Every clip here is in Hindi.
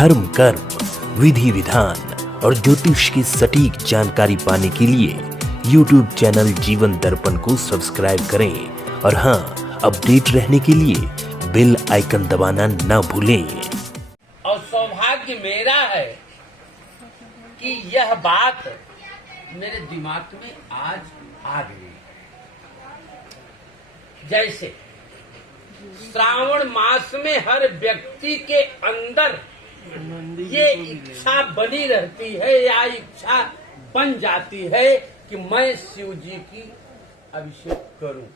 धर्म, कर्म, विधि विधान और ज्योतिष की सटीक जानकारी पाने के लिए YouTube चैनल जीवन दर्पण को सब्सक्राइब करें और हाँ, अपडेट रहने के लिए बेल आइकन दबाना ना भूलें। और सौभाग्य मेरा है कि यह बात मेरे दिमाग में आज आ गई। जैसे श्रावण मास में हर व्यक्ति के अंदर ये इच्छा बनी रहती है या इच्छा बन जाती है कि मैं शिव जी की अभिषेक करूं।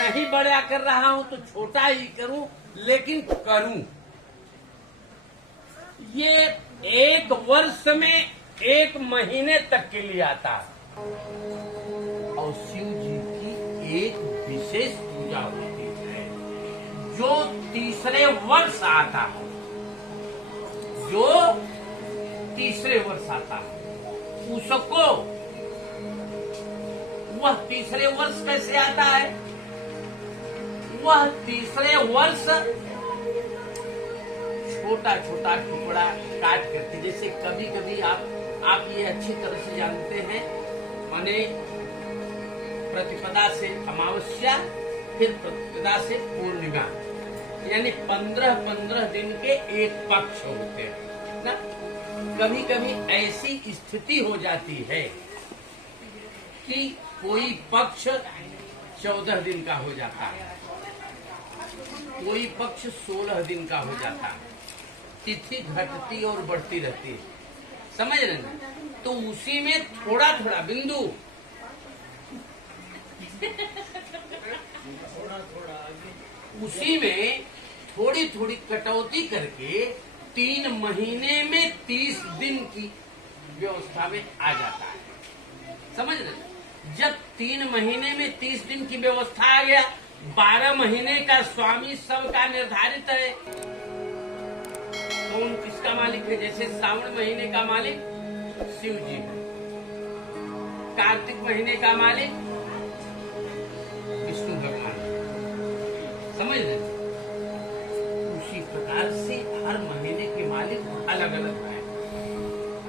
नहीं बड़ा कर रहा हूं तो छोटा ही करूं, लेकिन करूं। ये एक वर्ष में 1 महीने तक के लिए आता है और शिव जी की एक विशेष पूजा होती है जो तीसरे वर्ष आता है। उसको वह तीसरे वर्ष कैसे आता है? वह तीसरे वर्ष छोटा छोटा टुकड़ा काट करके, जैसे कभी कभी आप ये अच्छी तरह से जानते हैं, माने प्रतिपदा से अमावस्या, फिर प्रतिपदा से पूर्णिमा, यानी 15-15 दिन के एक पक्ष होते हैं ना। कभी कभी ऐसी स्थिति हो जाती है कि कोई पक्ष 14 दिन का हो जाता है, कोई पक्ष 16 दिन का हो जाता है। तिथि घटती और बढ़ती रहती है, समझ रहे हैं? तो उसी में थोड़ा थोड़ा बिंदु उसी में थोड़ी थोड़ी कटौती करके 3 महीने में 30 दिन की व्यवस्था में आ जाता है, समझ रहे? जब 3 महीने में 30 दिन की व्यवस्था आ गया, 12 महीने का स्वामी सबका निर्धारित है। कौन किसका मालिक है? जैसे श्रावण महीने का मालिक शिव जी है, कार्तिक महीने का मालिक विष्णु भगवान, समझ रहे? उसी प्रकार से हर महीने के मालिक अलग अलग है।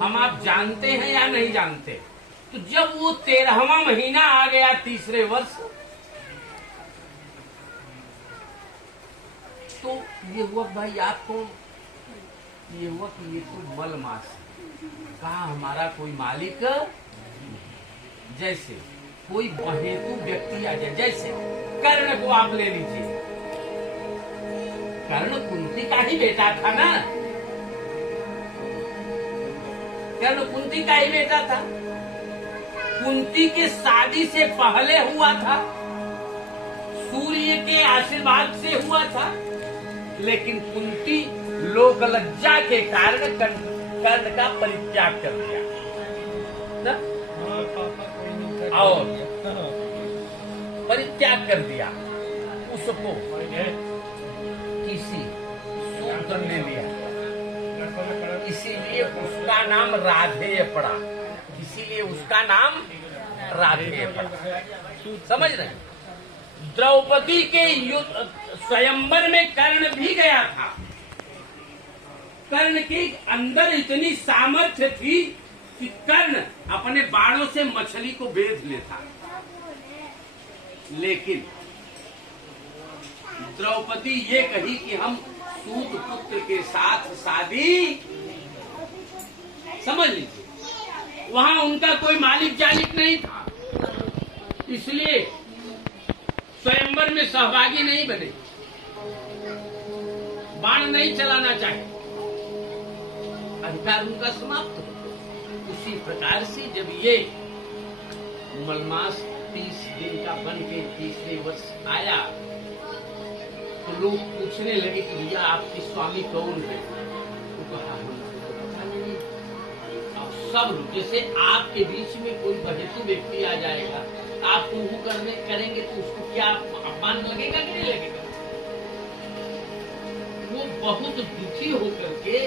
हम आप जानते हैं या नहीं जानते? तो जब वो 13वां महीना आ गया तीसरे वर्ष, तो ये हुआ भाई आपको, ये हुआ कि ये कोई मल मास कहा हमारा कोई मालिक। जैसे कोई बहेतु व्यक्ति आ जाए, जैसे कर्ण को आप ले लीजिए। कर्ण कुंती का ही बेटा था ना, कर्ण कुंती का ही बेटा था। कुंती के शादी से पहले हुआ था, सूर्य के आशीर्वाद से हुआ था, लेकिन कुंती लोक लज्जा के कारण कर्ण का परित्याग कर दिया ना? और परित्याग कर दिया, उसको किसी सूत्र ने लिया, इसीलिए उसका नाम राधेय पड़ा, इसीलिए उसका नाम राधेय पड़ा, समझ रहे? द्रौपदी के युद्ध स्वयंवर में कर्ण भी गया था। कर्ण के अंदर इतनी सामर्थ्य थी कि कर्ण अपने बाणों से मछली को बेध लेता, लेकिन द्रौपदी ये कही कि हम सूत पुत्र के साथ शादी, समझ लीजिए, वहां उनका कोई मालिक जालिक नहीं था, इसलिए स्वयंवर में सहभागी नहीं बने, बाण नहीं चलाना चाहे, अधिकार उनका समाप्त हो। उसी प्रकार से जब ये मलमास 30 दिन का बन के तीसरे वर्ष आया, तो लोग पूछने लगे कि भैया आपके स्वामी कौन है? तो कहा पता नहीं। अब सब जैसे आपके बीच में कोई बहेतु व्यक्ति आ जाएगा, आप उनको करेंगे तो उसको क्या अपमान लगेगा कि नहीं लगेगा? वो बहुत दुखी होकर के,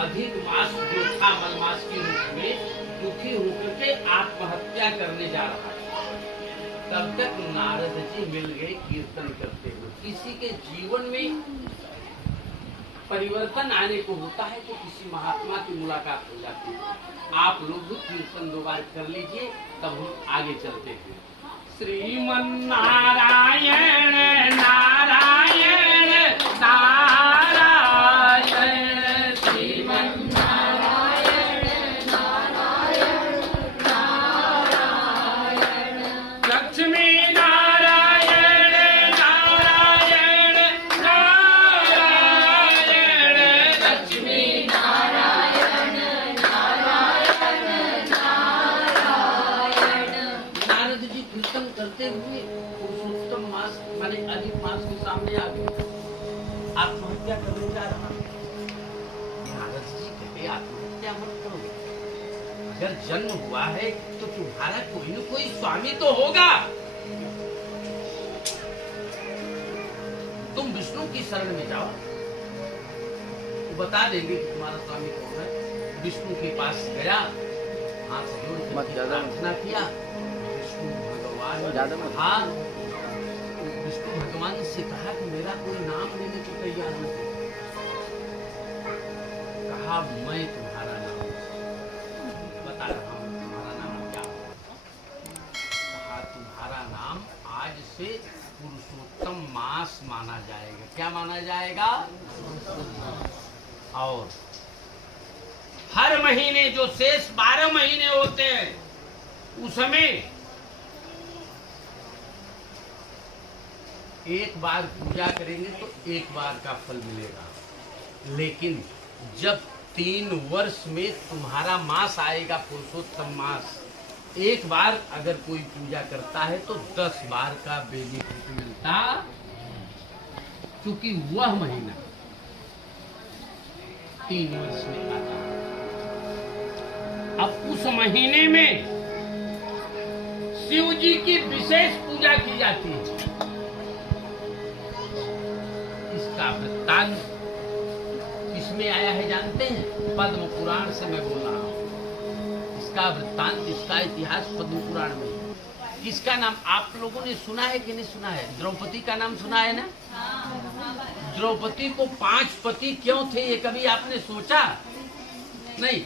अधिक मास जो था मलमास के रूप में, दुखी होकर के आत्महत्या करने जा रहा था। तब तक नारद जी मिल गए कीर्तन करते हुए। किसी के जीवन में परिवर्तन आने को होता है तो किसी महात्मा की मुलाकात हो जाती है। आप लोग भी कीर्तन 2 बार कर लीजिए, तब हम आगे चलते हैं। श्रीमन नारायण नारायण नारायण, श्रीमन नारायण नारायण नारायण, लक्ष्मी नारायण नारायण नारायण, लक्ष्मी नारायण नारायण नारायण। नारद जी कीर्तन करते हुए पुरुषोत्तम मास माने अधिक मास के सामने आ गए। आत्महत्या करने जा रहा। नारद जी कहते आत्महत्या मत करो, अगर जन्म हुआ है तो तुम्हारा कोई न कोई स्वामी तो होगा। तुम विष्णु की शरण में जाओ, वो बता देंगे कि तुम्हारा स्वामी कौन है। विष्णु के पास गया, हाथ जोड़ के प्रार्थना किया। विष्णु भगवान हाँ विष्णु भगवान से कहा कि मेरा कोई नाम लेने को तैयार नहीं। कहा मैं तुम्हारा नाम बता रहा हूं, तुम्हारा नाम क्या है? कहा तुम्हारा नाम आज से पुरुषोत्तम मास माना जाएगा। क्या माना जाएगा? और हर महीने जो शेष 12 महीने होते हैं उसमें एक बार पूजा करेंगे तो 1 बार का फल मिलेगा। लेकिन जब 3 वर्ष में तुम्हारा मास आएगा, पुरुषोत्तम मास, 1 बार अगर कोई पूजा करता है तो 10 बार का बेनिफिट मिलता, क्योंकि वह महीना 3 वर्ष में आता है। अब उस महीने में शिव जी की विशेष पूजा की जाती है। इसका वृत्तांत इसमें आया है जानते हैं? पद्म पुराण से मैं बोल रहा हूँ। इसका वृत्तांत, इसका इतिहास पद्म पुराण में है। इसका नाम आप लोगों ने सुना है कि नहीं सुना है? द्रौपदी का नाम सुना है ना? द्रौपदी को 5 पति क्यों थे, ये कभी आपने सोचा? नहीं।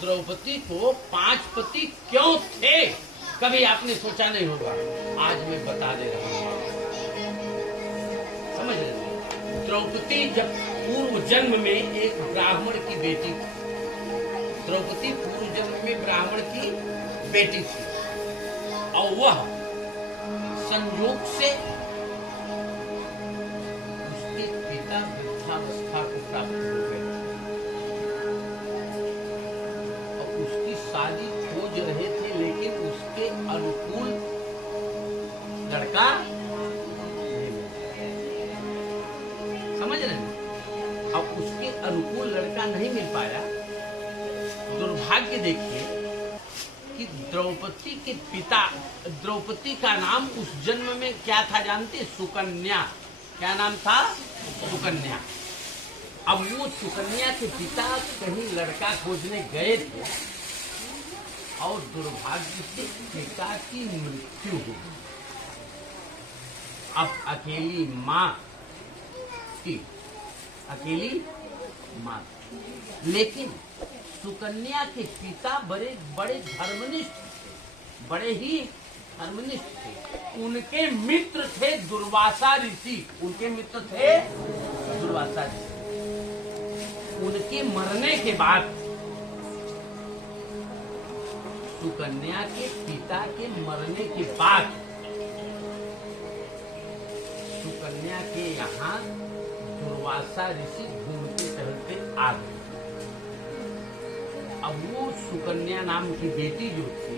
द्रौपदी को 5 पति क्यों थे, कभी आपने सोचा नहीं होगा। आज मैं बता दे रहा हूँ, समझ रहे? द्रौपदी जब पूर्व जन्म में एक ब्राह्मण की बेटी थी। द्रौपदी पूर्व जन्म में ब्राह्मण की बेटी थी और वह संयोग से उसके पिता वृद्धावस्था को प्राप्त हो गए और उसकी शादी खोज रहे थे, लेकिन उसके अनुकूल लड़का नहीं मिला। समझ रहे हैं? अब उसके अनुकूल लड़का नहीं मिल पाया। दुर्भाग्य देखिए कि द्रौपदी के पिता, द्रौपदी का नाम उस जन्म में क्या था जानते? सुकन्या। क्या नाम था? सुकन्या। अब वो सुकन्या के पिता कहीं लड़का खोजने गए थे और दुर्भाग्य से पिता की मृत्यु हो गई। अब अकेली माँ थी, अकेली माँ। लेकिन सुकन्या के पिता बड़े धर्मनिष्ठ थे, बड़े ही धर्मनिष्ठ थे। उनके मित्र थे दुर्वासा ऋषि। उनके मित्र थे दुर्वासा ऋषि। उनके मरने के बाद सुकन्या के पिता के मरने के बाद सुकन्या के यहाँ दुर्वासा ऋषि घूमते टहलते आ गए। अब वो सुकन्या नाम की बेटी जो थी,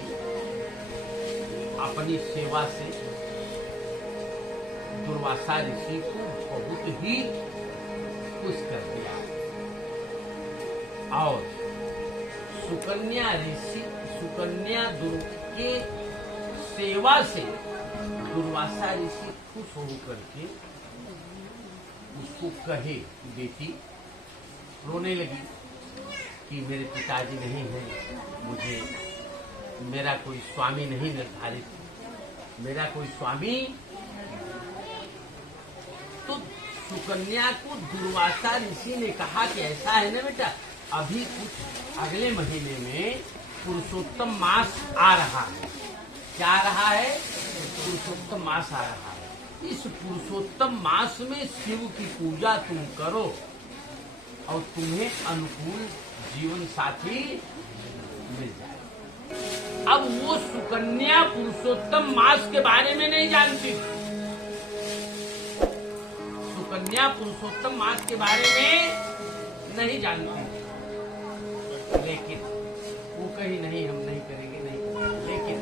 अपनी सेवा से दुर्वासा ऋषि को बहुत ही खुश कर दिया और सुकन्या के सेवा से दुर्वासा ऋषि खुश होकर के उसको कहे, बेटी रोने लगी कि मेरे पिताजी नहीं है, मुझे मेरा कोई स्वामी नहीं निर्धारित, मेरा कोई स्वामी। तो सुकन्या को दुर्वासा ऋषि ने कहा कि ऐसा है ना बेटा, अभी कुछ अगले महीने में पुरुषोत्तम मास आ रहा है। क्या आ रहा है? पुरुषोत्तम मास आ रहा है। इस पुरुषोत्तम मास में शिव की पूजा तुम करो और तुम्हें अनुकूल जीवन साथी मिल जाए। अब वो सुकन्या पुरुषोत्तम मास के बारे में नहीं जानती। सुकन्या पुरुषोत्तम मास के बारे में नहीं जानती, लेकिन वो कही नहीं, हम नहीं करेंगे, नहीं करेंगे। लेकिन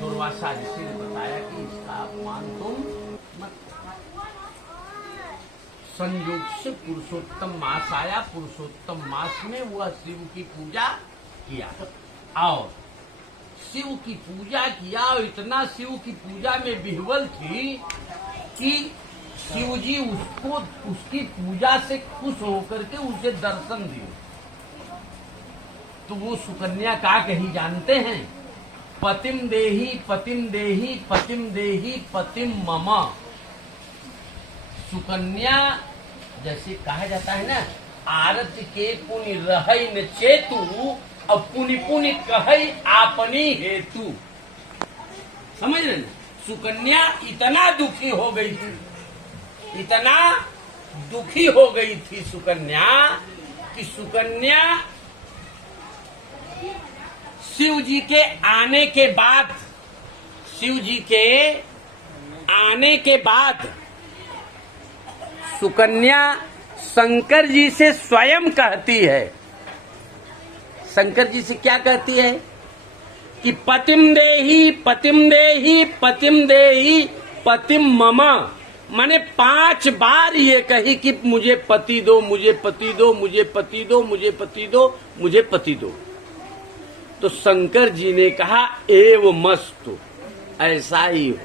दुर्वासा ऋषि ने बताया कि इसका अपमान तुम मत। संयोग से पुरुषोत्तम मास आया। पुरुषोत्तम मास में वह शिव की पूजा किया और शिव की पूजा किया और इतना शिव की पूजा में विह्वल थी कि शिव जी उसको उसकी पूजा से खुश होकर के उसे दर्शन दिए। तो वो सुकन्या का कही जानते हैं? पतिम देही पतिम देही पतिम देही पतिम मम। सुकन्या जैसे कहा जाता है ना, आरत के पुनि रहै न चेतु और पुनि पुनि कहै आपनी हेतु। समझ रहे ना? सुकन्या इतना दुखी हो गई थी, इतना दुखी हो गई थी सुकन्या कि सुकन्या शिव जी के आने के बाद, शिव जी के आने के बाद सुकन्या शंकर जी से स्वयं कहती है, शंकर जी से क्या कहती है कि पतिम देही पतिम देही पतिम देही पतिम मम। माने 5 बार ये कही कि मुझे पति दो, मुझे पति दो, मुझे पति दो, मुझे पति दो, मुझे पति दो। तो शंकर जी ने कहा एव मस्तु, ऐसा ही हो।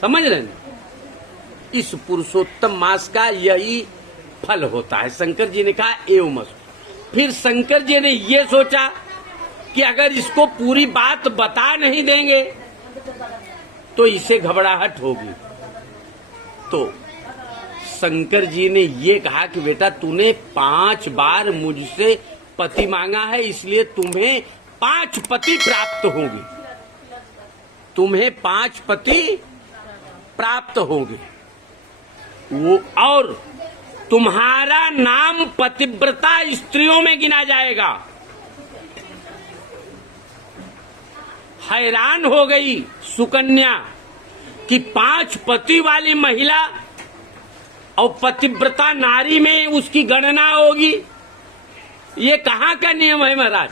समझ रहे हैं? इस पुरुषोत्तम मास का यही फल होता है। शंकर जी ने कहा एव मस्तु। फिर शंकर जी ने ये सोचा कि अगर इसको पूरी बात बता नहीं देंगे तो इसे घबराहट होगी। तो शंकर जी ने ये कहा कि बेटा तूने 5 बार मुझसे पति मांगा है, इसलिए तुम्हें 5 पति प्राप्त होंगे, तुम्हें 5 पति प्राप्त होंगे। वो और तुम्हारा नाम पतिव्रता स्त्रियों में गिना जाएगा। हैरान हो गई सुकन्या कि 5 पति वाली महिला और पतिव्रता नारी में उसकी गणना होगी। ये कहाँ का नियम है महाराज?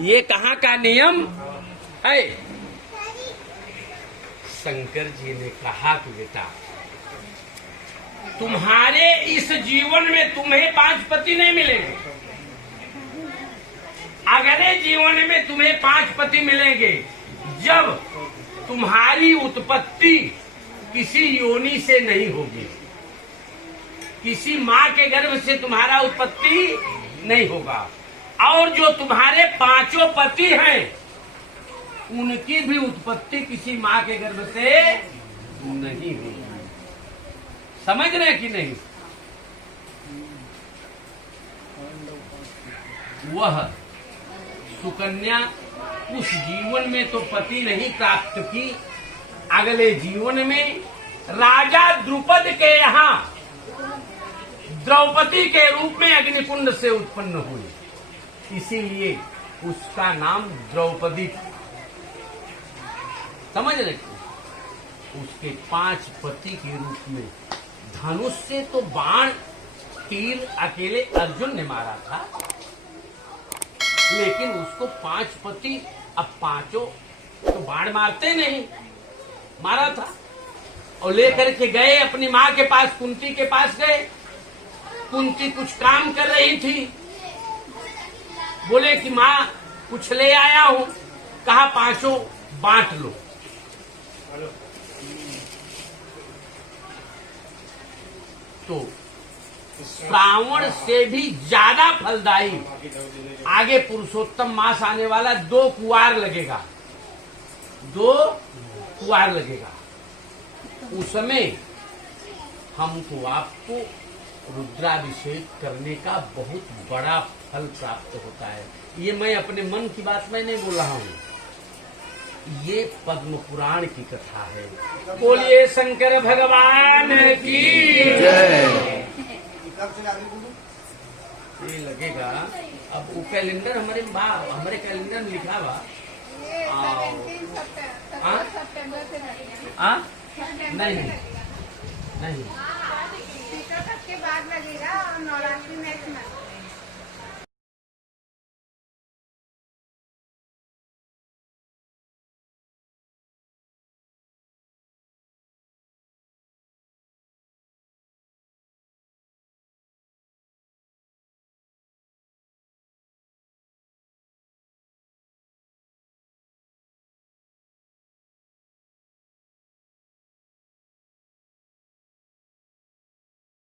ये कहाँ का नियम है? शंकर जी ने कहा कि बेटा तुम्हारे इस जीवन में तुम्हें 5 पति नहीं मिलेंगे, अगले जीवन में तुम्हें 5 पति मिलेंगे जब तुम्हारी उत्पत्ति किसी योनि से नहीं होगी, किसी माँ के गर्भ से तुम्हारा उत्पत्ति नहीं होगा, और जो तुम्हारे 5 पति हैं उनकी भी उत्पत्ति किसी माँ के गर्भ से नहीं होगी। समझ रहे कि नहीं? वह सुकन्या उस जीवन में तो पति नहीं प्राप्त की, अगले जीवन में राजा द्रुपद के यहाँ द्रौपदी के रूप में अग्निकुंड से उत्पन्न हुई, इसीलिए उसका नाम द्रौपदी। समझ रहे? उसके 5 पति के रूप में धनुष से तो बाण तीर अकेले अर्जुन ने मारा था, लेकिन उसको 5 पति, अब 5 तो बाण मारते नहीं, मारा था। और लेकर के गए अपनी माँ के पास, कुंती के पास गए। कुंती कुछ काम कर रही थी, बोले कि माँ कुछ ले आया हूं, कहा 5 बांट लो। तो श्रावण से भी ज्यादा फलदायी आगे पुरुषोत्तम मास आने वाला 2 कुवार लगेगा, 2 कुवार लगेगा। उसमें हमको आपको रुद्राभिषेक करने का बहुत बड़ा फल प्राप्त होता है। ये मैं अपने मन की बात मैं नहीं बोल रहा हूँ, ये पद्म पुराण की कथा है। बोलिए शंकर भगवान की जय। ये लगेगा अब वो कैलेंडर हमारे कैलेंडर में लिखा हुआ नहीं के बाद लगेगा और नवरात्रि नेक्स्ट मंथ।